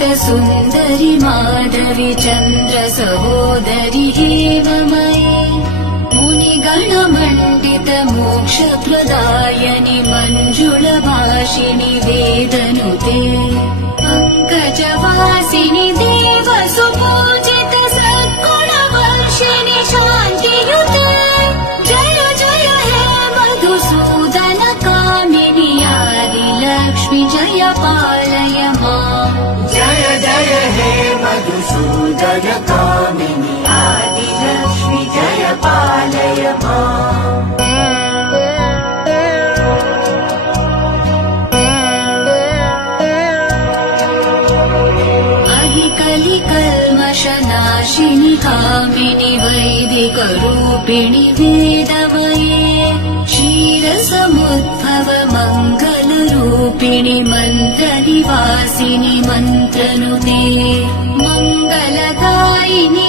सुन्दरि माधवि चन्द्र सहोदरि हेममयि मुनिगणमण्डित मोक्षप्रदायनि मञ्जुलभाषिणि वेदनुते पङ्कजवासिनि देवसुपूजित सद्गुणवर्षिणि शान्तियुते जय जय हे मधुसूदन कामिनि आदिलक्ष्मि जय पालय माम् जय जय हे मधुसूदन कामिनि आदिलक्ष्मि जय पालय माम् कलिकल्मषनाशिनि कामिनि वैदिकरूपिणि वेदमये क्षीरसमुद्भव मङ्गलरूपिणि मन्त्रनिवासिनि मन्त्रनुते मङ्गलदायिनि